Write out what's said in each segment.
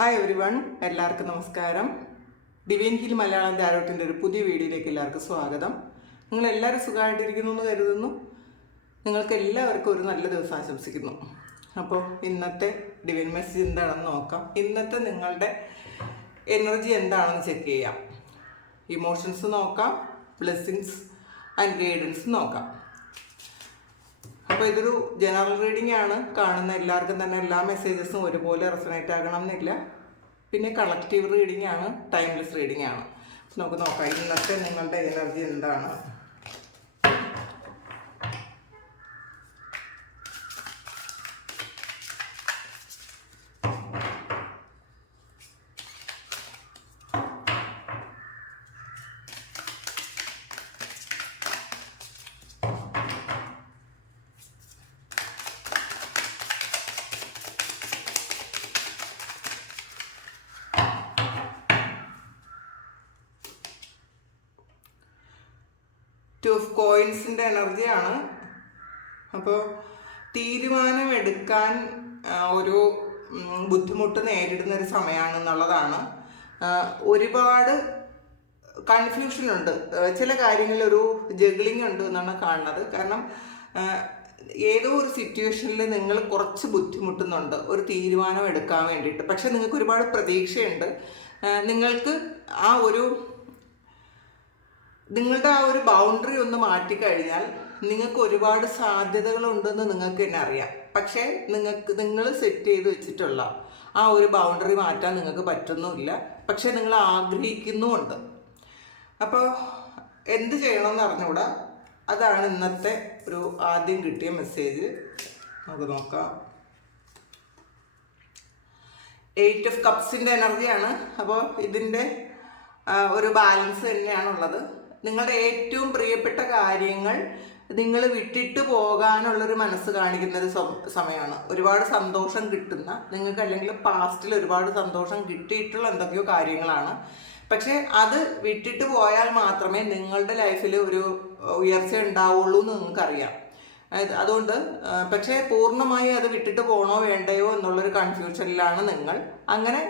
Hi every one, എല്ലാവർക്കും നമസ്കാരം. Divine heal Malayalam ടാരോട്ടിൻ്റെ ഒരു പുതിയ വീഡിയോയിലേക്ക് എല്ലാവർക്കും സ്വാഗതം. നിങ്ങളെല്ലാവരും സുഖമായിട്ടിരിക്കുന്നു എന്ന് കരുതുന്നു. നിങ്ങൾക്ക് എല്ലാവർക്കും ഒരു നല്ല ദിവസം ആശംസിക്കുന്നു. അപ്പോൾ ഇന്നത്തെ ഡിവൈൻ മെസ്സേജ് എന്താണെന്ന് നോക്കാം. ഇന്നത്തെ നിങ്ങളുടെ എനർജി എന്താണെന്ന് ചെക്ക് ചെയ്യാം. ഇമോഷൻസ് നോക്കാം, ബ്ലെസ്സിങ്സ് ആൻഡ് ഗൈഡൻസ് നോക്കാം. അപ്പോൾ ഇതൊരു ജനറൽ റീഡിംഗ് ആണ്. കാണുന്ന എല്ലാവർക്കും തന്നെ എല്ലാ മെസ്സേജസും ഒരുപോലെ റെസണേറ്റ് ആകണം എന്നില്ല. പിന്നെ കളക്റ്റീവ് റീഡിംഗ് ആണ്, ടൈംലെസ് റീഡിംഗ് ആണ്. നമുക്ക് നോക്കാം ഇന്നത്തെ നിങ്ങളുടെ എനർജി എന്താണ്. ടു ഓഫ് കോയിൻസിൻ്റെ എനർജിയാണ്. അപ്പോൾ തീരുമാനമെടുക്കാൻ ഒരു ബുദ്ധിമുട്ട് നേരിടുന്ന ഒരു സമയമാണെന്നുള്ളതാണ്. ഒരുപാട് കൺഫ്യൂഷനുണ്ട്, ചില കാര്യങ്ങളിൽ ഒരു ജഗ്ലിംഗ് ഉണ്ട് എന്നാണ് കാണുന്നത്. കാരണം ഏതോ ഒരു സിറ്റുവേഷനിൽ നിങ്ങൾ കുറച്ച് ബുദ്ധിമുട്ടുന്നുണ്ട് ഒരു തീരുമാനം എടുക്കാൻ വേണ്ടിയിട്ട്. പക്ഷെ നിങ്ങൾക്ക് ഒരുപാട് പ്രതീക്ഷയുണ്ട്. നിങ്ങൾക്ക് നിങ്ങളുടെ ആ ഒരു ബൗണ്ടറി ഒന്ന് മാറ്റിക്കഴിഞ്ഞാൽ നിങ്ങൾക്ക് ഒരുപാട് സാധ്യതകളുണ്ടെന്ന് നിങ്ങൾക്ക് തന്നെ അറിയാം. പക്ഷേ നിങ്ങൾ സെറ്റ് ചെയ്ത് വെച്ചിട്ടുള്ള ആ ഒരു ബൗണ്ടറി മാറ്റാൻ നിങ്ങൾക്ക് പറ്റുന്നുമില്ല. പക്ഷേ നിങ്ങൾ ആഗ്രഹിക്കുന്നുമുണ്ട്. അപ്പോൾ എന്ത് ചെയ്യണമെന്ന് അറിഞ്ഞുകൂടാ. അതാണ് ഇന്നത്തെ ഒരു ആദ്യം കിട്ടിയ മെസ്സേജ്. നമുക്ക് നോക്കാം. 8 ഓഫ് കപ്സിൻ്റെ എനർജിയാണ്. അപ്പോൾ ഇതിൻ്റെ ഒരു ബാലൻസ് തന്നെയാണുള്ളത്. നിങ്ങളുടെ ഏറ്റവും പ്രിയപ്പെട്ട കാര്യങ്ങൾ നിങ്ങൾ വിട്ടിട്ട് പോകാനുള്ളൊരു മനസ്സ് കാണിക്കുന്നൊരു സമയമാണ്. ഒരുപാട് സന്തോഷം കിട്ടുന്ന നിങ്ങൾക്ക്, അല്ലെങ്കിൽ പാസ്റ്റിൽ ഒരുപാട് സന്തോഷം കിട്ടിയിട്ടുള്ള എന്തൊക്കെയോ കാര്യങ്ങളാണ്. പക്ഷേ അത് വിട്ടിട്ട് പോയാൽ മാത്രമേ നിങ്ങളുടെ ലൈഫിൽ ഒരു ഉയർച്ച ഉണ്ടാവുള്ളൂ എന്ന് നിങ്ങൾക്കറിയാം. അതുകൊണ്ട് പക്ഷേ പൂർണ്ണമായി അത് വിട്ടിട്ട് പോകണോ വേണ്ടയോ എന്നുള്ളൊരു കൺഫ്യൂഷനിലാണ് നിങ്ങൾ. അങ്ങനെ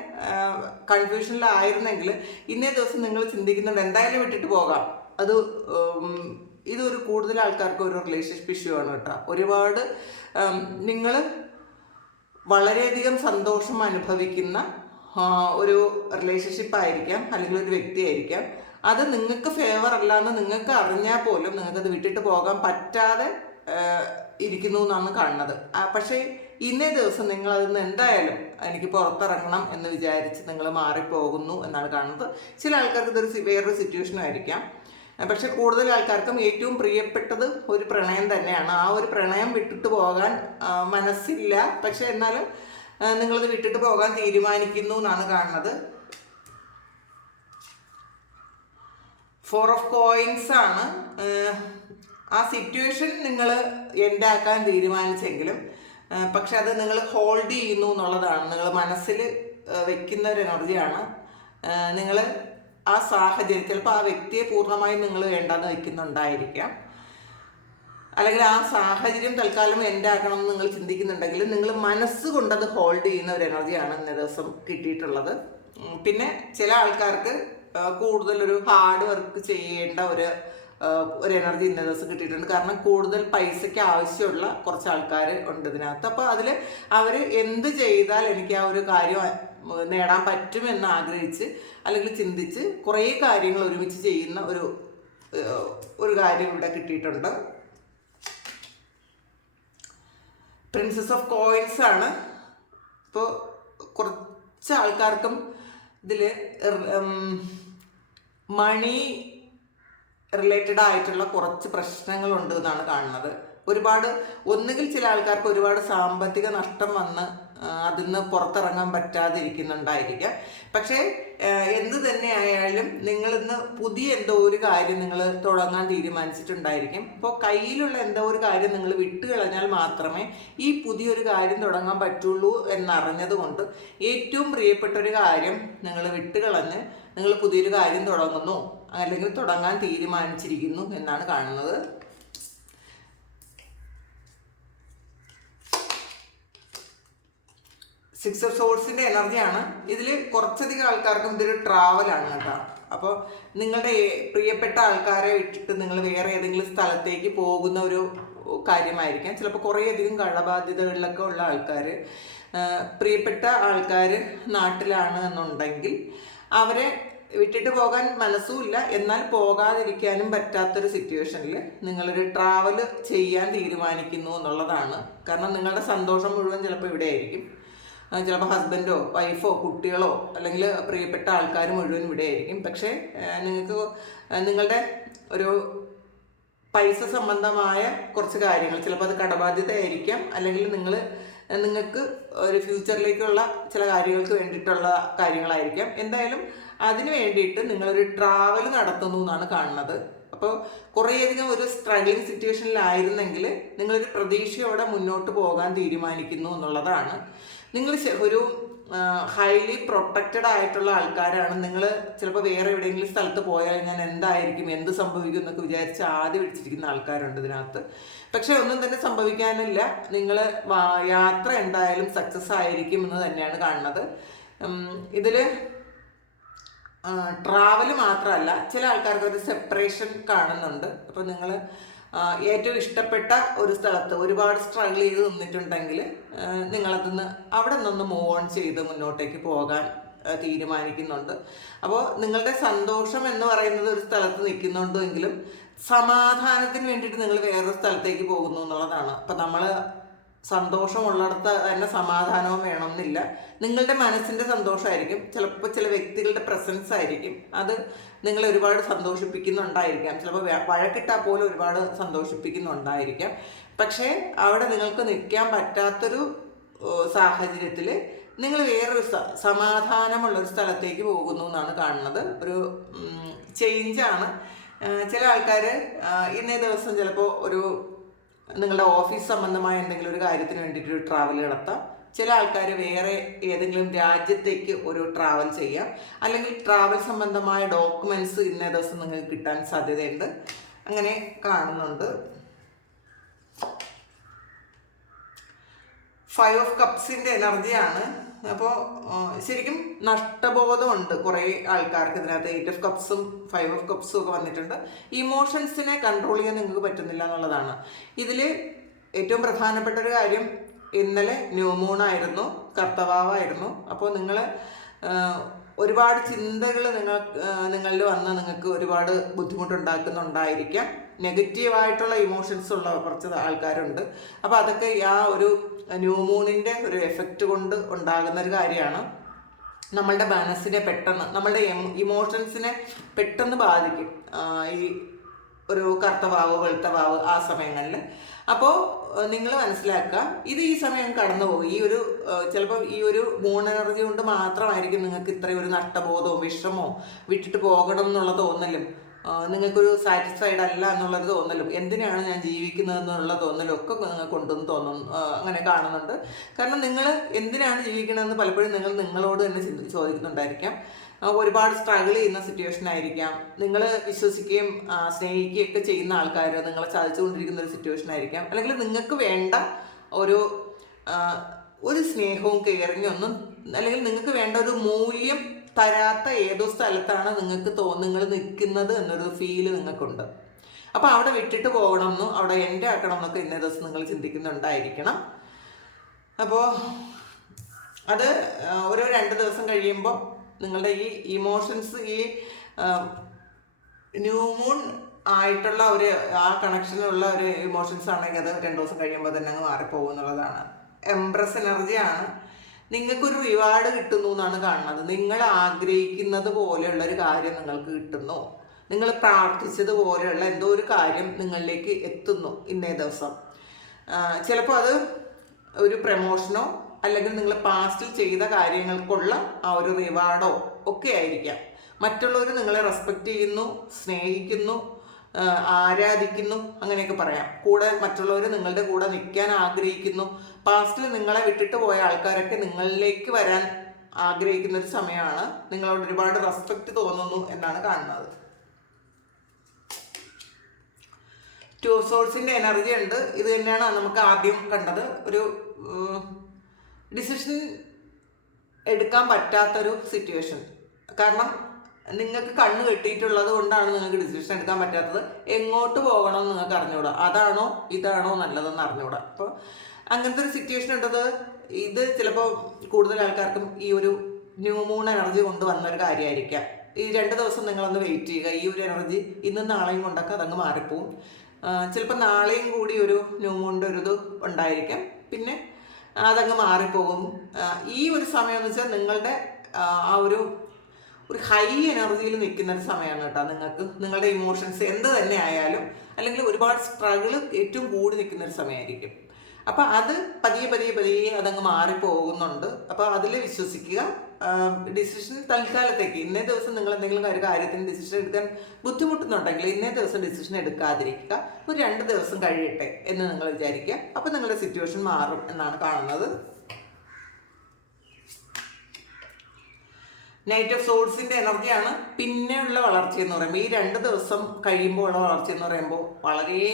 കൺഫ്യൂഷനിലായിരുന്നെങ്കിൽ ഇന്നേ ദിവസം നിങ്ങൾ ചിന്തിക്കുന്നുണ്ട് എന്തായാലും വിട്ടിട്ട് പോകാം. ഇതൊരു കൂടുതൽ ആൾക്കാർക്ക് ഒരു റിലേഷൻഷിപ്പ് ഇഷ്യൂ ആണ് കേട്ടോ. ഒരുപാട് നിങ്ങൾ വളരെയധികം സന്തോഷം അനുഭവിക്കുന്ന ഒരു റിലേഷൻഷിപ്പ് ആയിരിക്കാം, അല്ലെങ്കിൽ ഒരു വ്യക്തിയായിരിക്കാം. അത് നിങ്ങൾക്ക് ഫേവർ അല്ലാന്ന് നിങ്ങൾക്ക് അറിഞ്ഞാൽ പോലും നിങ്ങൾക്കത് വിട്ടിട്ട് പോകാൻ പറ്റാതെ ഇരിക്കുന്നു എന്നാണ് കാണുന്നത്. പക്ഷേ ഇന്നേ ദിവസം നിങ്ങൾ അതിന്ന് എന്തായാലും എനിക്ക് പുറത്തിറങ്ങണം എന്ന് വിചാരിച്ച് നിങ്ങൾ മാറിപ്പോകുന്നു എന്നാണ് കാണുന്നത്. ചില ആൾക്കാർക്ക് ഇതൊരു വേറൊരു സിറ്റുവേഷൻ ആയിരിക്കാം. പക്ഷെ കൂടുതൽ ആൾക്കാർക്കും ഏറ്റവും പ്രിയപ്പെട്ടത് ഒരു പ്രണയം തന്നെയാണ്. ആ ഒരു പ്രണയം വിട്ടിട്ട് പോകാൻ മനസ്സില്ല. പക്ഷെ എന്നാലും നിങ്ങളത് വിട്ടിട്ട് പോകാൻ തീരുമാനിക്കുന്നു എന്നാണ് കാണുന്നത്. 4 ഓഫ് കോയിൻസ് ആണ്. ആ സിറ്റുവേഷൻ നിങ്ങൾ എൻഡാക്കാൻ തീരുമാനിച്ചെങ്കിലും പക്ഷെ അത് നിങ്ങൾ ഹോൾഡ് ചെയ്യുന്നു എന്നുള്ളതാണ്. നിങ്ങൾ മനസ്സിൽ വെക്കുന്ന ഒരു എനർജിയാണ്. നിങ്ങൾ ആ സാഹചര്യം, ചിലപ്പോൾ ആ വ്യക്തിയെ പൂർണ്ണമായും നിങ്ങൾ വേണ്ടാന്ന് വയ്ക്കുന്നുണ്ടായിരിക്കാം, അല്ലെങ്കിൽ ആ സാഹചര്യം തൽക്കാലം എൻഡാക്കണം എന്ന് നിങ്ങൾ ചിന്തിക്കുന്നുണ്ടെങ്കിൽ നിങ്ങൾ മനസ്സുകൊണ്ടത് ഹോൾഡ് ചെയ്യുന്ന ഒരു എനർജിയാണ് ഇന്നേ ദിവസം കിട്ടിയിട്ടുള്ളത്. പിന്നെ ചില ആൾക്കാർക്ക് കൂടുതലൊരു ഹാർഡ് വർക്ക് ചെയ്യേണ്ട ഒരു എനർജി ഇന്നേ ദിവസം കിട്ടിയിട്ടുണ്ട്. കാരണം കൂടുതൽ പൈസയ്ക്ക് ആവശ്യമുള്ള കുറച്ച് ആൾക്കാർ ഉണ്ട് ഇതിനകത്ത്. അപ്പോൾ അതിൽ അവർ എന്ത് ചെയ്താൽ എനിക്ക് ആ ഒരു കാര്യം നേടാൻ പറ്റുമെന്ന് ആഗ്രഹിച്ച് അല്ലെങ്കിൽ ചിന്തിച്ച് കുറേ കാര്യങ്ങൾ ഒരുമിച്ച് ചെയ്യുന്ന ഒരു കാര്യം ഇവിടെ കിട്ടിയിട്ടുണ്ട്. പ്രിൻസസ് ഓഫ് കോയിൻസ് ആണ്. ഇപ്പോൾ കുറച്ച് ആൾക്കാർക്കും ഇതിൽ മണി റിലേറ്റഡ് ആയിട്ടുള്ള കുറച്ച് പ്രശ്നങ്ങളുണ്ട് എന്നാണ് കാണുന്നത്. ഒന്നുകിൽ ചില ആൾക്കാർക്ക് ഒരുപാട് സാമ്പത്തിക നഷ്ടം വന്ന് അതിൽ നിന്ന് പുറത്തിറങ്ങാൻ പറ്റാതിരിക്കുന്നുണ്ടായിരിക്കാം. പക്ഷേ എന്ത് തന്നെ ആയാലും നിങ്ങളിന്ന് പുതിയ എന്തോ ഒരു കാര്യം നിങ്ങൾ തുടങ്ങാൻ തീരുമാനിച്ചിട്ടുണ്ടായിരിക്കും. അപ്പോൾ കയ്യിലുള്ള എന്തോ ഒരു കാര്യം നിങ്ങൾ വിട്ടുകളഞ്ഞാൽ മാത്രമേ ഈ പുതിയൊരു കാര്യം തുടങ്ങാൻ പറ്റുള്ളൂ എന്നറിഞ്ഞതുകൊണ്ട് ഏറ്റവും പ്രിയപ്പെട്ട ഒരു കാര്യം നിങ്ങൾ വിട്ടുകളഞ്ഞ് നിങ്ങൾ പുതിയൊരു കാര്യം തുടങ്ങുന്നു, അല്ലെങ്കിൽ തുടങ്ങാൻ തീരുമാനിച്ചിരിക്കുന്നു എന്നാണ് കാണുന്നത്. സിക്സ് ഓഫ് സോഴ്സിൻ്റെ എനർജിയാണ്. ഇതിൽ കുറച്ചധികം ആൾക്കാർക്കും ഇതൊരു ട്രാവലാണ് കേട്ടോ. അപ്പോൾ നിങ്ങളുടെ പ്രിയപ്പെട്ട ആൾക്കാരെ വിട്ടിട്ട് നിങ്ങൾ വേറെ ഏതെങ്കിലും സ്ഥലത്തേക്ക് പോകുന്ന ഒരു കാര്യമായിരിക്കാം. ചിലപ്പോൾ കുറേയധികം കടബാധ്യതകളിലൊക്കെ ഉള്ള ആൾക്കാർ, പ്രിയപ്പെട്ട ആൾക്കാർ നാട്ടിലാണ് എന്നുണ്ടെങ്കിൽ അവരെ വിട്ടിട്ട് പോകാൻ മനസ്സുമില്ല, എന്നാൽ പോകാതിരിക്കാനും പറ്റാത്തൊരു സിറ്റുവേഷനിൽ നിങ്ങളൊരു ട്രാവൽ ചെയ്യാൻ തീരുമാനിക്കുന്നു എന്നുള്ളതാണ്. കാരണം നിങ്ങളുടെ സന്തോഷം മുഴുവൻ ചിലപ്പോൾ ഇവിടെ ആയിരിക്കും. ചിലപ്പോൾ ഹസ്ബൻഡോ വൈഫോ കുട്ടികളോ അല്ലെങ്കിൽ പ്രിയപ്പെട്ട ആൾക്കാർ മുഴുവൻ ഇവിടെ ആയിരിക്കും. പക്ഷേ നിങ്ങൾക്ക് നിങ്ങളുടെ ഒരു പൈസ സംബന്ധമായ കുറച്ച് കാര്യങ്ങൾ, ചിലപ്പോൾ അത് കടബാധ്യത ആയിരിക്കാം, അല്ലെങ്കിൽ നിങ്ങൾക്ക് ഒരു ഫ്യൂച്ചറിലേക്കുള്ള ചില കാര്യങ്ങൾക്ക് വേണ്ടിയിട്ടുള്ള കാര്യങ്ങളായിരിക്കാം. എന്തായാലും അതിന് വേണ്ടിയിട്ട് നിങ്ങളൊരു ട്രാവൽ നടത്തുന്നു എന്നാണ് കാണുന്നത്. അപ്പോൾ കുറേയധികം ഒരു സ്ട്രഗ്ലിംഗ് സിറ്റുവേഷനിലായിരുന്നെങ്കിൽ നിങ്ങളൊരു പ്രതീക്ഷയോടെ മുന്നോട്ട് പോകാൻ തീരുമാനിക്കുന്നു എന്നുള്ളതാണ്. നിങ്ങൾ ഒരു ഹൈലി പ്രൊട്ടക്റ്റഡ് ആയിട്ടുള്ള ആൾക്കാരാണ്. നിങ്ങൾ ചിലപ്പോൾ വേറെ എവിടെയെങ്കിലും സ്ഥലത്ത് പോയാൽ ഞാൻ എന്തായിരിക്കും, എന്ത് സംഭവിക്കും എന്നൊക്കെ വിചാരിച്ച് ആദ്യം പിടിച്ചിരിക്കുന്ന ആൾക്കാരുണ്ട് ഇതിനകത്ത്. പക്ഷെ ഒന്നും തന്നെ സംഭവിക്കാനില്ല. നിങ്ങൾ യാത്ര എന്തായാലും സക്സസ് ആയിരിക്കും എന്ന് തന്നെയാണ് കാണുന്നത്. ഇതിൽ ട്രാവൽ മാത്രമല്ല, ചില ആൾക്കാർക്ക് ഒരു സെപ്പറേഷൻ കാണുന്നുണ്ട്. അപ്പോൾ നിങ്ങൾ ഏറ്റവും ഇഷ്ടപ്പെട്ട ഒരു സ്ഥലത്ത് ഒരുപാട് സ്ട്രഗിൾ ചെയ്ത് നിന്നിട്ടുണ്ടെങ്കിൽ നിങ്ങളതിന്ന് അവിടെ നിന്ന് മൂവ് ഓൺ ചെയ്ത് മുന്നോട്ടേക്ക് പോകാൻ തീരുമാനിക്കുന്നുണ്ട്. അപ്പോൾ നിങ്ങളുടെ സന്തോഷം എന്ന് പറയുന്നത് ഒരു സ്ഥലത്ത് നിൽക്കുന്നുണ്ടെങ്കിലും സമാധാനത്തിന് വേണ്ടിയിട്ട് നിങ്ങൾ വേറൊരു സ്ഥലത്തേക്ക് പോകുന്നു എന്നുള്ളതാണ്. അപ്പം നമ്മൾ സന്തോഷമുള്ളിടത്ത് തന്നെ സമാധാനവും വേണമെന്നില്ല. നിങ്ങളുടെ മനസ്സിൻ്റെ സന്തോഷമായിരിക്കും, ചിലപ്പോൾ ചില വ്യക്തികളുടെ പ്രസൻസ് ആയിരിക്കും അത് നിങ്ങളെ ഒരുപാട് സന്തോഷിപ്പിക്കുന്നുണ്ടായിരിക്കാം. ചിലപ്പോൾ വഴക്കിട്ടാൽ പോലും ഒരുപാട് സന്തോഷിപ്പിക്കുന്നുണ്ടായിരിക്കാം. പക്ഷേ അവിടെ നിങ്ങൾക്ക് നിൽക്കാൻ പറ്റാത്തൊരു സാഹചര്യത്തിൽ നിങ്ങൾ വേറൊരു സമാധാനമുള്ളൊരു സ്ഥലത്തേക്ക് പോകുന്നു എന്നാണ് കാണുന്നത്. ഒരു ചേഞ്ചാണ്. ചില ആൾക്കാർ ഇന്നേ ദിവസം ചിലപ്പോൾ ഒരു നിങ്ങളുടെ ഓഫീസ് സംബന്ധമായ എന്തെങ്കിലും ഒരു കാര്യത്തിന് വേണ്ടിയിട്ട് ഒരു ട്രാവൽ നടത്താം. ചില ആൾക്കാർ വേറെ ഏതെങ്കിലും രാജ്യത്തേക്ക് ഒരു ട്രാവൽ ചെയ്യാം, അല്ലെങ്കിൽ ട്രാവൽ സംബന്ധമായ ഡോക്യുമെൻറ്റ്സ് ഇന്നേ ദിവസം നിങ്ങൾക്ക് കിട്ടാൻ സാധ്യതയുണ്ട്. അങ്ങനെ കാണുന്നുണ്ട്. 5 ഓഫ് കപ്സിൻ്റെ എനർജിയാണ്. അപ്പോൾ ശരിക്കും നഷ്ടബോധമുണ്ട് കുറേ ആൾക്കാർക്ക് ഇതിനകത്ത്. 8 ഓഫ് കപ്സും 5 ഓഫ് കപ്സും ഒക്കെ വന്നിട്ടുണ്ട്. ഇമോഷൻസിനെ കൺട്രോൾ ചെയ്യാൻ നിങ്ങൾക്ക് പറ്റുന്നില്ല എന്നുള്ളതാണ്. ഇതിൽ ഏറ്റവും പ്രധാനപ്പെട്ട ഒരു കാര്യം, ഇന്നലെ ന്യൂ മൂണായിരുന്നു, കർത്തവാവായിരുന്നു. അപ്പോൾ നിങ്ങൾ ഒരുപാട് ചിന്തകൾ നിങ്ങളിൽ വന്ന് നിങ്ങൾക്ക് ഒരുപാട് ബുദ്ധിമുട്ടുണ്ടാക്കുന്നുണ്ടായിരിക്കാം. നെഗറ്റീവായിട്ടുള്ള ഇമോഷൻസ് ഉള്ള കുറച്ച് ആൾക്കാരുണ്ട്. അപ്പോൾ അതൊക്കെ ആ ഒരു ന്യൂ മൂണിൻ്റെ ഒരു എഫക്റ്റ് കൊണ്ട് ഉണ്ടാകുന്ന ഒരു കാര്യമാണ്. നമ്മളുടെ മനസ്സിനെ പെട്ടെന്ന്, നമ്മളുടെ ഇമോഷൻസിനെ പെട്ടെന്ന് ബാധിക്കും ഈ ഒരു കറുത്തവാവ് വെളുത്തവാവ് ആ സമയങ്ങളിൽ. അപ്പോൾ നിങ്ങൾ മനസ്സിലാക്കുക, ഇത് ഈ സമയം കടന്നു പോകും. ഈ ഒരു ചിലപ്പോൾ ഈ ഒരു മൂൺ എനർജി കൊണ്ട് മാത്രമായിരിക്കും നിങ്ങൾക്ക് ഇത്രയും ഒരു നഷ്ടബോധവും വിഷമവും വിട്ടിട്ട് പോകണം എന്നുള്ള തോന്നലും, നിങ്ങൾക്കൊരു സാറ്റിസ്ഫൈഡ് അല്ല എന്നുള്ളത് തോന്നലും, എന്തിനാണ് ഞാൻ ജീവിക്കുന്നത് എന്നുള്ള തോന്നലും ഒക്കെ നിങ്ങൾക്ക് ഉണ്ടെന്ന് തോന്നുന്നു, അങ്ങനെ കാണുന്നുണ്ട്. കാരണം നിങ്ങൾ എന്തിനാണ് ജീവിക്കണമെന്ന് പലപ്പോഴും നിങ്ങളോട് തന്നെ ചോദിക്കുന്നുണ്ടായിരിക്കാം. ഒരുപാട് സ്ട്രഗിൾ ചെയ്യുന്ന സിറ്റുവേഷൻ ആയിരിക്കാം. നിങ്ങൾ വിശ്വസിക്കുകയും സ്നേഹിക്കുകയും ഒക്കെ ചെയ്യുന്ന ആൾക്കാർ നിങ്ങളെ ചതിച്ചുകൊണ്ടിരിക്കുന്ന ഒരു സിറ്റുവേഷൻ ആയിരിക്കാം. അല്ലെങ്കിൽ നിങ്ങൾക്ക് വേണ്ട ഒരു സ്നേഹവും കെയറിങ്ങും ഒന്നും, അല്ലെങ്കിൽ നിങ്ങൾക്ക് വേണ്ട ഒരു മൂല്യം തരാത്ത ഏതോ സ്ഥലത്താണ് നിങ്ങൾ നിൽക്കുന്നത് എന്നൊരു ഫീല് നിങ്ങൾക്കുണ്ട്. അപ്പോൾ അവിടെ വിട്ടിട്ട് പോകണമെന്നും അവിടെ എൻ്റെ ആക്കണം എന്നൊക്കെ ഇന്നേ ദിവസം നിങ്ങൾ ചിന്തിക്കുന്നുണ്ടായിരിക്കണം. അപ്പോൾ അത് ഒരു 2 ദിവസം കഴിയുമ്പോൾ നിങ്ങളുടെ ഈ ഇമോഷൻസ്, ഈ ന്യൂ മൂൺ ആയിട്ടുള്ള ആ കണക്ഷനുള്ള ഒരു ഇമോഷൻസ് ആണെങ്കിൽ അത് 2 ദിവസം കഴിയുമ്പോൾ തന്നെ അങ്ങ് മാറിപ്പോകും എന്നുള്ളതാണ്. എംപ്രസ് എനർജിയാണ്. നിങ്ങൾക്കൊരു റിവാർഡ് കിട്ടുന്നു എന്നാണ് കാണുന്നത്. നിങ്ങൾ ആഗ്രഹിക്കുന്നത് പോലെയുള്ള ഒരു കാര്യം നിങ്ങൾക്ക് കിട്ടുന്നു. നിങ്ങൾ പ്രാർത്ഥിച്ചതുപോലെയുള്ള എന്തോ ഒരു കാര്യം നിങ്ങളിലേക്ക് എത്തുന്നു ഇന്നേ ദിവസം. ചിലപ്പോൾ അത് ഒരു പ്രമോഷനോ അല്ലെങ്കിൽ നിങ്ങൾ പാസ്റ്റിൽ ചെയ്ത കാര്യങ്ങൾക്കുള്ള ആ ഒരു റിവാർഡോ ഒക്കെ ആയിരിക്കാം. മറ്റുള്ളവർ നിങ്ങളെ റെസ്പെക്റ്റ് ചെയ്യുന്നു, സ്നേഹിക്കുന്നു, ആരാധിക്കുന്നു, അങ്ങനെയൊക്കെ പറയാം. കൂടെ മറ്റുള്ളവർ നിങ്ങളുടെ കൂടെ നിൽക്കാൻ ആഗ്രഹിക്കുന്നു. പാസ്റ്റിൽ നിങ്ങളെ വിട്ടിട്ട് പോയ ആൾക്കാരൊക്കെ നിങ്ങളിലേക്ക് വരാൻ ആഗ്രഹിക്കുന്ന ഒരു സമയമാണ്. നിങ്ങളോട് ഒരുപാട് റെസ്പെക്റ്റ് തോന്നുന്നു എന്നാണ് കാണുന്നത്. 2 സോഴ്സിൻ്റെ എനർജി ഉണ്ട്. ഇത് തന്നെയാണ് നമുക്ക് ആദ്യം കണ്ടത്. ഒരു ഡിസിഷൻ എടുക്കാൻ പറ്റാത്തൊരു സിറ്റുവേഷൻ. കാരണം നിങ്ങൾക്ക് കണ്ണ് കെട്ടിയിട്ടുള്ളത് കൊണ്ടാണ് നിങ്ങൾക്ക് ഡിസിഷൻ എടുക്കാൻ പറ്റാത്തത്. എങ്ങോട്ട് പോകണമെന്ന് നിങ്ങൾക്ക് അറിഞ്ഞുകൂടാ, അതാണോ ഇതാണോ നല്ലതെന്ന് അറിഞ്ഞുകൂടാ. അപ്പോൾ അങ്ങനത്തെ ഒരു സിറ്റുവേഷൻ ഉണ്ടത്. ഇത് ചിലപ്പോൾ കൂടുതൽ ആൾക്കാർക്കും ഈ ഒരു ന്യൂ മൂൺ എനർജി കൊണ്ട് വന്നൊരു കാര്യമായിരിക്കാം. ഈ 2 ദിവസം നിങ്ങളൊന്ന് വെയിറ്റ് ചെയ്യുക. ഈ ഒരു എനർജി ഇന്നും നാളെയും കൊണ്ടൊക്കെ അതങ്ങ് മാറിപ്പോവും. ചിലപ്പോൾ നാളെയും കൂടി ഒരു ന്യൂ മൂണിൻ്റെ ഒരു ഇത് ഉണ്ടായിരിക്കാം, പിന്നെ അതങ്ങ് മാറിപ്പോകും. ഈ ഒരു സമയം എന്ന് വെച്ചാൽ നിങ്ങളുടെ ആ ഒരു ഹൈ എനർജിയിൽ നിൽക്കുന്ന ഒരു സമയമാണ് കേട്ടോ. നിങ്ങൾക്ക് നിങ്ങളുടെ ഇമോഷൻസ് എന്ത് തന്നെ ആയാലും, അല്ലെങ്കിൽ ഒരുപാട് സ്ട്രഗിൾ ഏറ്റവും കൂടി നിൽക്കുന്ന ഒരു സമയമായിരിക്കും. അപ്പം അത് പതിയെ അതങ്ങ് മാറിപ്പോകുന്നുണ്ട്. അപ്പോൾ അതിൽ വിശ്വസിക്കുക. ഡിസിഷൻ തൽക്കാലത്തേക്ക് ഇന്നേ ദിവസം നിങ്ങൾ എന്തെങ്കിലും ഒരു കാര്യത്തിന് ഡിസിഷൻ എടുക്കാൻ ബുദ്ധിമുട്ടുന്നുണ്ടെങ്കിൽ ഇന്നേ ദിവസം ഡിസിഷൻ എടുക്കാതിരിക്കുക. ഒരു 2 ദിവസം കഴിയട്ടെ എന്ന് നിങ്ങൾ വിചാരിക്കുക. അപ്പം നിങ്ങളുടെ സിറ്റുവേഷൻ മാറും എന്നാണ് കാണുന്നത്. നൈറ്റ് ഓഫ് സോഡ്സിൻ്റെ എനർജിയാണ് പിന്നെയുള്ള വളർച്ച എന്ന് പറയുമ്പോൾ. ഈ 2 ദിവസം കഴിയുമ്പോൾ ഉള്ള വളർച്ച എന്ന് പറയുമ്പോൾ വളരെ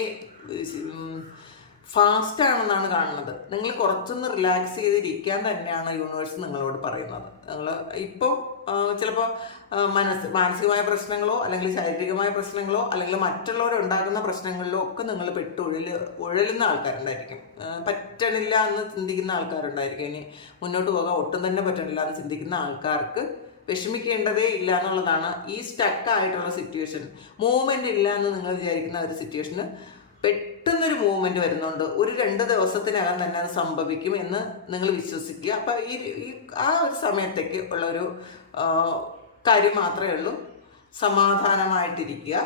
ഫാസ്റ്റാണെന്നാണ് കാണുന്നത്. നിങ്ങൾ കുറച്ചൊന്ന് റിലാക്സ് ചെയ്തിരിക്കാൻ തന്നെയാണ് യൂണിവേഴ്സ് നിങ്ങളോട് പറയുന്നത്. നിങ്ങൾ ഇപ്പോൾ ചിലപ്പോൾ മാനസികമായ പ്രശ്നങ്ങളോ അല്ലെങ്കിൽ ശാരീരികമായ പ്രശ്നങ്ങളോ അല്ലെങ്കിൽ മറ്റുള്ളവരുണ്ടാകുന്ന പ്രശ്നങ്ങളിലോ ഒക്കെ നിങ്ങൾ ഉഴലുന്ന ആൾക്കാരുണ്ടായിരിക്കും. പറ്റണില്ല എന്ന് ചിന്തിക്കുന്ന ആൾക്കാരുണ്ടായിരിക്കും. ഇനി മുന്നോട്ട് പോകാൻ ഒട്ടും തന്നെ പറ്റണില്ല എന്ന് ചിന്തിക്കുന്ന ആൾക്കാർക്ക് വിഷമിക്കേണ്ടതേ ഇല്ല എന്നുള്ളതാണ്. ഈ സ്റ്റക്കായിട്ടുള്ള സിറ്റുവേഷൻ, മൂവ്മെൻ്റ് ഇല്ല എന്ന് നിങ്ങൾ വിചാരിക്കുന്ന ഒരു സിറ്റുവേഷന് പെട്ടെന്നൊരു മൂവ്മെൻറ്റ് വരുന്നുണ്ട്. ഒരു 2 ദിവസത്തിനകം തന്നെ അത് സംഭവിക്കും എന്ന് നിങ്ങൾ വിശ്വസിക്കുക. അപ്പം ഈ ആ ഒരു സമയത്തേക്ക് ഉള്ളൊരു കാര്യം മാത്രമേ ഉള്ളൂ. സമാധാനമായിട്ടിരിക്കുക.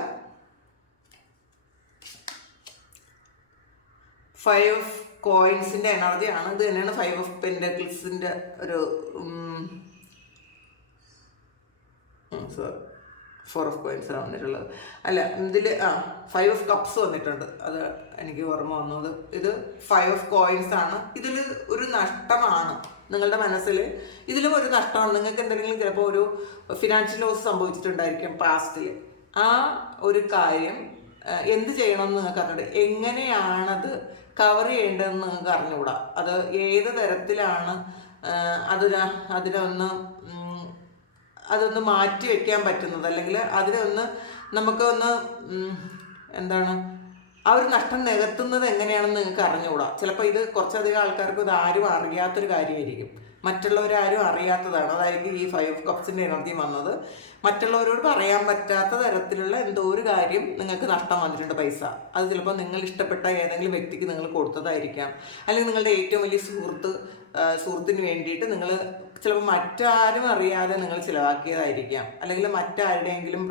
5 ഓഫ് കോയിൻസിൻ്റെ എനർജിയാണ്. ഇത് തന്നെയാണ് 5 ഓഫ് പെൻറ്റക്കിൾസിൻ്റെ ഒരു 4 ഓഫ് കോയിൻസ് വന്നിട്ടുള്ളത്. അല്ല, ഇതിൽ 5 ഓഫ് കപ്സ് വന്നിട്ടുണ്ട്. അത് എനിക്ക് ഓർമ്മ വന്നത്. ഇത് 5 ഓഫ് കോയിൻസ് ആണ്. ഇതിൽ ഒരു നഷ്ടമാണ് നിങ്ങളുടെ മനസ്സിൽ. ഇതിലും ഒരു നഷ്ടമാണ്. നിങ്ങൾക്ക് എന്തെങ്കിലും ചിലപ്പോൾ ഒരു ഫിനാൻഷ്യൽ ലോസ് സംഭവിച്ചിട്ടുണ്ടായിരിക്കും പാസ്റ്റിൽ. ആ ഒരു കാര്യം എന്ത് ചെയ്യണമെന്ന് നിങ്ങൾക്ക് അറിഞ്ഞൂടെ, എങ്ങനെയാണത് കവർ ചെയ്യേണ്ടതെന്ന് നിങ്ങൾക്ക് അറിഞ്ഞുകൂടാ. അത് ഏത് തരത്തിലാണ് അതൊന്ന് മാറ്റി വയ്ക്കാൻ പറ്റുന്നത്, അല്ലെങ്കിൽ അതിനൊന്ന് നമുക്കൊന്ന് എന്താണ് ആ ഒരു നഷ്ടം നികത്തുന്നത് എങ്ങനെയാണെന്ന് നിങ്ങൾക്ക് അറിഞ്ഞുകൂടാ. ചിലപ്പോൾ ഇത് കുറച്ചധികം ആൾക്കാർക്ക് ഇത് ആരും അറിയാത്തൊരു കാര്യമായിരിക്കും. മറ്റുള്ളവരാരും അറിയാത്തതാണ്. അതായത് ഈ 5 ഓഫ് കപ്സിൻ്റെ എനർജി വന്നത് മറ്റുള്ളവരോട് പറയാൻ പറ്റാത്ത തരത്തിലുള്ള എന്തോ ഒരു കാര്യം നിങ്ങൾക്ക് നഷ്ടം വന്നിട്ടുണ്ട്, പൈസ. അത് ചിലപ്പോൾ നിങ്ങൾ ഇഷ്ടപ്പെട്ട ഏതെങ്കിലും വ്യക്തിക്ക് നിങ്ങൾ കൊടുത്തതായിരിക്കാം, അല്ലെങ്കിൽ നിങ്ങളുടെ ഏറ്റവും വലിയ സുഹൃത്തിന് വേണ്ടിയിട്ട് നിങ്ങൾ ചിലപ്പോൾ മറ്റാരും അറിയാതെ നിങ്ങൾ ചിലവാക്കിയതായിരിക്കാം, അല്ലെങ്കിൽ മറ്റാരുടെയെങ്കിലും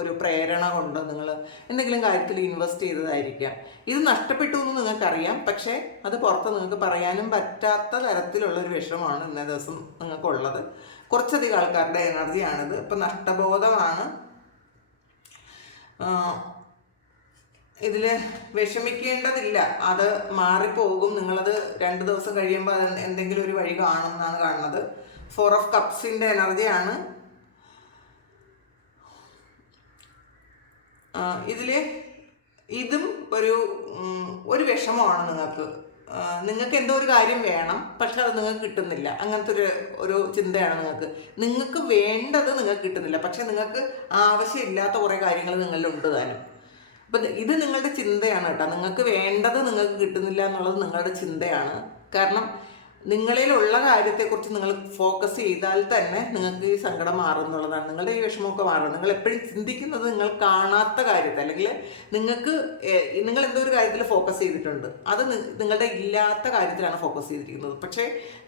ഒരു പ്രേരണ കൊണ്ട് നിങ്ങൾ എന്തെങ്കിലും കാര്യത്തിൽ ഇൻവെസ്റ്റ് ചെയ്തതായിരിക്കാം. ഇത് നഷ്ടപ്പെട്ടു എന്ന് നിങ്ങൾക്കറിയാം, പക്ഷേ അത് പുറത്ത് നിങ്ങൾക്ക് പറയാനും പറ്റാത്ത തരത്തിലുള്ളൊരു വിഷമമാണ് ഇന്നേ ദിവസം നിങ്ങൾക്കുള്ളത്. കുറച്ചധികം ആൾക്കാരുടെ എനർജിയാണിത്. ഇപ്പം നഷ്ടബോധമാണ്. ഇതിൽ വിഷമിക്കേണ്ടതില്ല, അത് മാറിപ്പോകും. നിങ്ങളത് 2 ദിവസം കഴിയുമ്പോൾ അത് എന്തെങ്കിലും ഒരു വഴി കാണും എന്നാണ് കാണുന്നത്. 4 ഓഫ് കപ്സിൻ്റെ എനർജിയാണ്. ഇതും ഒരു വിഷമമാണ് നിങ്ങൾക്ക് എന്തോ ഒരു കാര്യം വേണം, പക്ഷെ അത് നിങ്ങൾക്ക് കിട്ടുന്നില്ല. അങ്ങനത്തെ ഒരു ചിന്തയാണ് നിങ്ങൾക്ക് വേണ്ടത് നിങ്ങൾക്ക് കിട്ടുന്നില്ല, പക്ഷെ നിങ്ങൾക്ക് ആവശ്യമില്ലാത്ത കുറേ കാര്യങ്ങൾ നിങ്ങളിലുണ്ട് താനും. അപ്പം ഇത് നിങ്ങളുടെ ചിന്തയാണ് കേട്ടോ. നിങ്ങൾക്ക് വേണ്ടത് നിങ്ങൾക്ക് കിട്ടുന്നില്ല എന്നുള്ളത് നിങ്ങളുടെ ചിന്തയാണ്. കാരണം നിങ്ങളിലുള്ള കാര്യത്തെക്കുറിച്ച് നിങ്ങൾ ഫോക്കസ് ചെയ്താൽ തന്നെ നിങ്ങൾക്ക് ഈ സങ്കടം മാറും എന്നുള്ളതാണ്. നിങ്ങളുടെ ഈ വിഷമമൊക്കെ മാറും. നിങ്ങൾ എപ്പോഴും ചിന്തിക്കുന്നത് നിങ്ങൾ കാണാത്ത കാര്യത്തെ, അല്ലെങ്കിൽ നിങ്ങൾ എന്തോ ഒരു കാര്യത്തിൽ ഫോക്കസ് ചെയ്തിട്ടുണ്ട്, അത് നിങ്ങളുടെ ഇല്ലാത്ത കാര്യത്തിലാണ് ഫോക്കസ് ചെയ്തിരിക്കുന്നത്. പക്ഷേ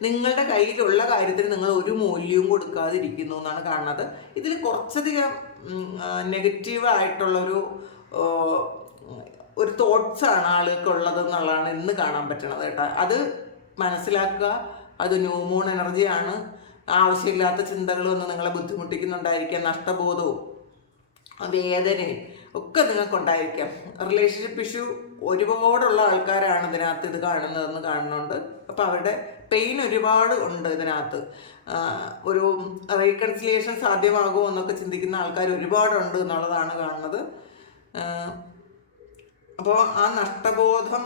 നിങ്ങളുടെ കയ്യിലുള്ള കാര്യത്തിന് നിങ്ങൾ ഒരു മൂല്യവും കൊടുക്കാതിരിക്കുന്നു എന്നാണ് കാണുന്നത്. ഇതിൽ കുറച്ചധികം നെഗറ്റീവായിട്ടുള്ളൊരു തോട്ട്സാണ് ആളുകൾക്കുള്ളത് എന്നുള്ളതാണ് ഇന്ന് കാണാൻ പറ്റണത് കേട്ടോ. അത് മനസ്സിലാക്കുക. അത് ന്യൂ മൂൺ എനർജിയാണ്. ആവശ്യമില്ലാത്ത ചിന്തകൾ വന്ന് നിങ്ങളെ ബുദ്ധിമുട്ടിക്കുന്നുണ്ടായിരിക്കാം. നഷ്ടബോധവും വേദനയും ഒക്കെ നിങ്ങൾക്കുണ്ടായിരിക്കാം. റിലേഷൻഷിപ്പ് ഇഷ്യൂ ഒരുപാടുള്ള ആൾക്കാരാണ് ഇതിനകത്ത് ഇത് കാണുന്നതെന്ന് കാണുന്നുണ്ട്. അപ്പോൾ അവരുടെ പെയിൻ ഒരുപാട് ഉണ്ട് ഇതിനകത്ത്. ഒരു റീകൺസിലിയേഷൻ സാധ്യമാകുമോ എന്നൊക്കെ ചിന്തിക്കുന്ന ആൾക്കാർ ഒരുപാടുണ്ട് എന്നുള്ളതാണ് കാണുന്നത്. അപ്പോൾ ആ നഷ്ടബോധം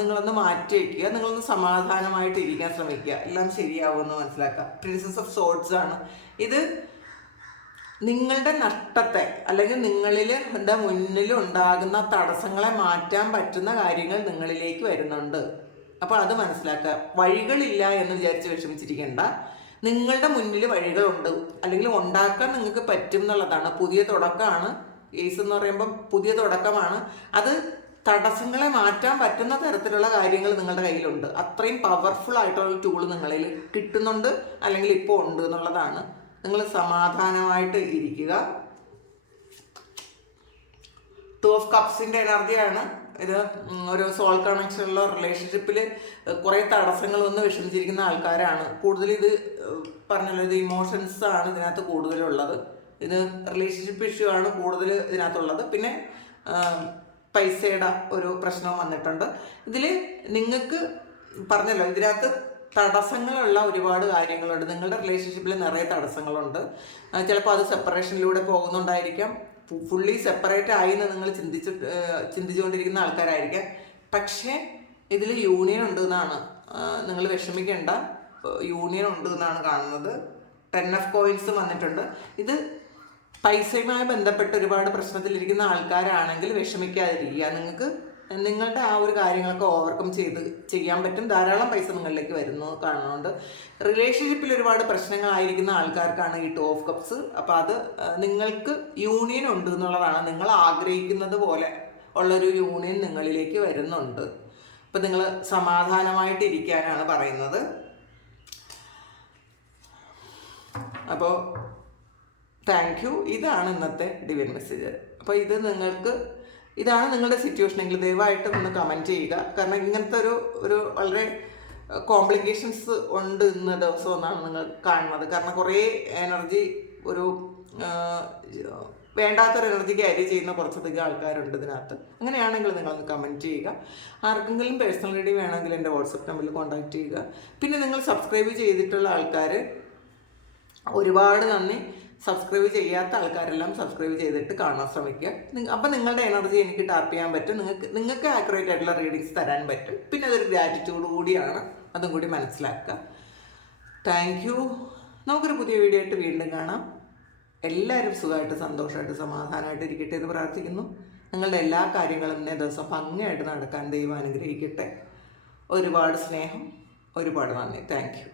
നിങ്ങളൊന്ന് മാറ്റി വയ്ക്കുക, നിങ്ങളൊന്ന് സമാധാനമായിട്ട് ഇരിക്കാൻ ശ്രമിക്കുക, എല്ലാം ശരിയാവുമെന്ന് മനസ്സിലാക്കുക. പ്രിൻസസ് ഓഫ് സോർഡ്സ് ആണ് ഇത്. നിങ്ങളുടെ നഷ്ടത്തെ അല്ലെങ്കിൽ നിങ്ങളിൽ മുന്നിൽ ഉണ്ടാകുന്ന തടസ്സങ്ങളെ മാറ്റാൻ പറ്റുന്ന കാര്യങ്ങൾ നിങ്ങളിലേക്ക് വരുന്നുണ്ട്. അപ്പോൾ അത് മനസ്സിലാക്കുക. വഴികളില്ല എന്ന് വിചാരിച്ച് വിഷമിച്ചിരിക്കേണ്ട. നിങ്ങളുടെ മുന്നിൽ വഴികളുണ്ട്, അല്ലെങ്കിൽ ഉണ്ടാക്കാൻ നിങ്ങൾക്ക് പറ്റും എന്നുള്ളതാണ്. പുതിയ തുടക്കമാണ്. ഏസ് എന്ന് പറയുമ്പോൾ പുതിയ തുടക്കമാണ്. അത് തടസ്സങ്ങളെ മാറ്റാൻ പറ്റുന്ന തരത്തിലുള്ള കാര്യങ്ങൾ നിങ്ങളുടെ കയ്യിലുണ്ട്. അത്രയും പവർഫുൾ ആയിട്ടുള്ള ടൂൾ നിങ്ങളിൽ കിട്ടുന്നുണ്ട്, അല്ലെങ്കിൽ ഇപ്പോൾ ഉണ്ട് എന്നുള്ളതാണ്. നിങ്ങൾ സമാധാനമായിട്ട് ഇരിക്കുക. 2 ഓഫ് കപ്സിൻ്റെ എനർജിയാണ് ഇത്. ഒരു സോൾ കണക്ഷനുള്ള റിലേഷൻഷിപ്പിൽ കുറേ തടസ്സങ്ങൾ വന്ന് വിഷമിച്ചിരിക്കുന്ന ആൾക്കാരാണ് കൂടുതൽ. ഇത് പറഞ്ഞല്ലോ, ഇത് ഇമോഷൻസ് ആണ് ഇതിനകത്ത് കൂടുതലുള്ളത്. ഇത് റിലേഷൻഷിപ്പ് ഇഷ്യൂ ആണ് കൂടുതൽ ഇതിനകത്തുള്ളത്. പിന്നെ പൈസയുടെ ഒരു പ്രശ്നവും വന്നിട്ടുണ്ട്. ഇതിൽ നിങ്ങൾക്ക് പറഞ്ഞല്ലോ, ഇതിനകത്ത് തടസ്സങ്ങളുള്ള ഒരുപാട് കാര്യങ്ങളുണ്ട്. നിങ്ങളുടെ റിലേഷൻഷിപ്പിൽ നിറയെ തടസ്സങ്ങളുണ്ട്. ചിലപ്പോൾ അത് സെപ്പറേഷനിലൂടെ പോകുന്നുണ്ടായിരിക്കാം. ഫുള്ളി സെപ്പറേറ്റ് ആയി എന്ന് നിങ്ങൾ ചിന്തിച്ചുകൊണ്ടിരിക്കുന്ന ആൾക്കാരായിരിക്കാം. പക്ഷേ ഇതിൽ യൂണിയൻ ഉണ്ട് എന്നാണ്. നിങ്ങൾ വിഷമിക്കേണ്ട, യൂണിയൻ ഉണ്ട് എന്നാണ് കാണുന്നത്. 10 ഓഫ് കോയിൻസ് വന്നിട്ടുണ്ട്. ഇത് പൈസയുമായി ബന്ധപ്പെട്ട് ഒരുപാട് പ്രശ്നത്തിലിരിക്കുന്ന ആൾക്കാരാണെങ്കിൽ വിഷമിക്കാതിരിക്കുക. നിങ്ങൾക്ക് നിങ്ങളുടെ ആ ഒരു കാര്യങ്ങളൊക്കെ ഓവർകം ചെയ്യാൻ പറ്റും. ധാരാളം പൈസ നിങ്ങളിലേക്ക് വരുന്നു കാണുന്നുണ്ട്. റിലേഷൻഷിപ്പിൽ ഒരുപാട് പ്രശ്നങ്ങളായിരിക്കുന്ന ആൾക്കാർക്കാണ് ഈ 2 ഓഫ് കപ്സ്. അപ്പോൾ അത് നിങ്ങൾക്ക് യൂണിയൻ ഉണ്ട് എന്നുള്ളതാണ്. നിങ്ങൾ ആഗ്രഹിക്കുന്നത് പോലെ ഉള്ളൊരു യൂണിയൻ നിങ്ങളിലേക്ക് വരുന്നുണ്ട്. അപ്പം നിങ്ങൾ സമാധാനമായിട്ടിരിക്കാനാണ് പറയുന്നത്. അപ്പോൾ താങ്ക് യു. ഇതാണ് ഇന്നത്തെ ഡിവൈൻ മെസ്സേജ്. അപ്പോൾ ഇതാണ് നിങ്ങളുടെ സിറ്റുവേഷൻ എങ്കിൽ ദയവായിട്ട് ഒന്ന് കമൻറ്റ് ചെയ്യുക. കാരണം ഇങ്ങനത്തെ ഒരു വളരെ കോംപ്ലിക്കേഷൻസ് ഉണ്ട് ഇന്ന ദിവസം എന്നാണ് നിങ്ങൾ കാണുന്നത്. കാരണം കുറേ എനർജി ഒരു വേണ്ടാത്തൊരു എനർജി ക്യാരി ചെയ്യുന്ന കുറച്ചധികം ആൾക്കാരുണ്ട് ഇതിനകത്ത്. അങ്ങനെയാണെങ്കിൽ നിങ്ങളൊന്ന് കമൻറ്റ് ചെയ്യുക. ആർക്കെങ്കിലും പേഴ്സണൽ റീഡിംഗ് വേണമെങ്കിൽ എൻ്റെ വാട്സപ്പ് നമ്പറിൽ കോൺടാക്റ്റ് ചെയ്യുക. പിന്നെ നിങ്ങൾ സബ്സ്ക്രൈബ് ചെയ്തിട്ടുള്ള ആൾക്കാർ ഒരുപാട് നന്ദി. സബ്സ്ക്രൈബ് ചെയ്യാത്ത ആൾക്കാരെല്ലാം സബ്സ്ക്രൈബ് ചെയ്തിട്ട് കാണാൻ ശ്രമിക്കുക. അപ്പം നിങ്ങളുടെ എനർജി എനിക്ക് ടാപ്പ് ചെയ്യാൻ പറ്റും. നിങ്ങൾക്ക് ആക്യുറേറ്റ് ആയിട്ടുള്ള റീഡിങ്സ് തരാൻ പറ്റും. പിന്നെ അതൊരു ഗ്രാറ്റിറ്റ്യൂഡ് കൂടിയാണ്, അതും കൂടി മനസ്സിലാക്കുക. Thank you. നമുക്കൊരു പുതിയ വീഡിയോ ആയിട്ട് വീണ്ടും കാണാം. എല്ലാവരും സുഖമായിട്ട് സന്തോഷമായിട്ട് സമാധാനമായിട്ട് ഇരിക്കട്ടെ എന്ന് പ്രാർത്ഥിക്കുന്നു. നിങ്ങളുടെ എല്ലാ കാര്യങ്ങളും ഇന്നേ ദിവസം ഭംഗിയായിട്ട് നടക്കാൻ ദൈവം അനുഗ്രഹിക്കട്ടെ. ഒരുപാട് സ്നേഹം, ഒരുപാട് നന്ദി. Thank you.